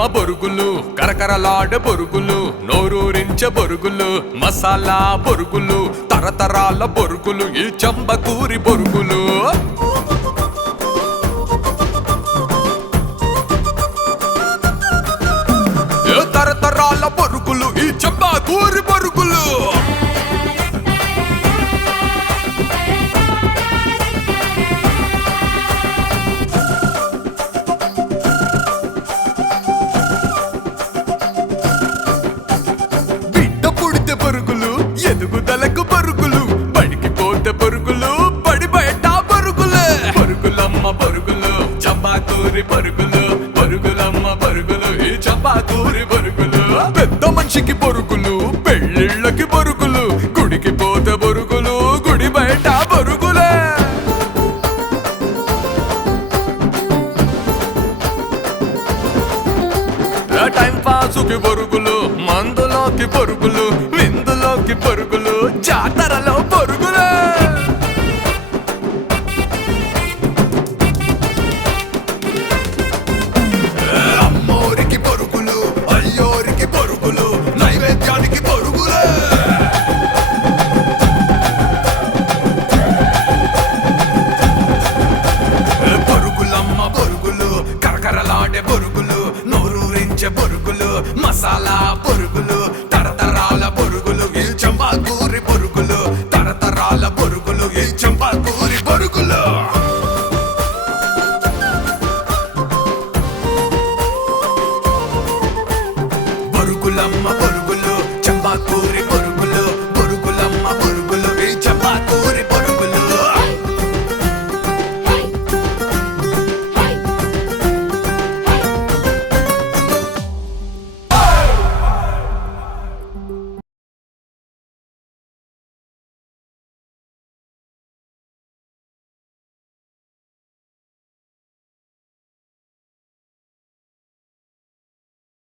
బొరుగులమ్మ బొరుగులు, కరకరలాడే బొరుగులు, నోరూరించే బొరుగులు, మసాలా బొరుగులు, తరతరాల బొరుగులు, ఈ చంబకూరి బొరుగులు. తరతరాల బొరుగులు, ఈ చంబకూరి బొరుగులు. బొరుగులు ఎదుగుదలకు బొరుగులు, బడికి పోతే బొరుగులు, బడి బయట బొరుగులు. బొరుగులమ్మ బొరుగులు, చంబకూరి బొరుగులు, బొరుగులమ్మ బొరుగులు, ఈ చంబకూరి బొరుగులు. పెద్ద మనిషికి బొరుగులు, పెళ్ళిళ్ళకి బొరుగులు, గుడికి పోతే బొరుగులు, గుడి బయట బొరుగులే. టైం పాసుకి బొరుగులు, మందులోకి బొరుగులు, విందులోకి బొరుగులు, జాతరలో బొరుగులు. అమ్మోరికి బొరుగులు, అయ్యోరికి బొరుగులు, నైవేద్యానికి బొరుగులే. బొరుగులమ్మ బొరుగులు, కరకరలాడే బొరుగులు, నోరూరించే బొరుగులు, మసాలా బొరుగులు, తరతరాల బొరుగులు, ఈ చంబకూరి బొరుగులు, తరతరాల బొరుగులు, ఈ చంబకూరి బొరుగులు. బొరుగులమ్మ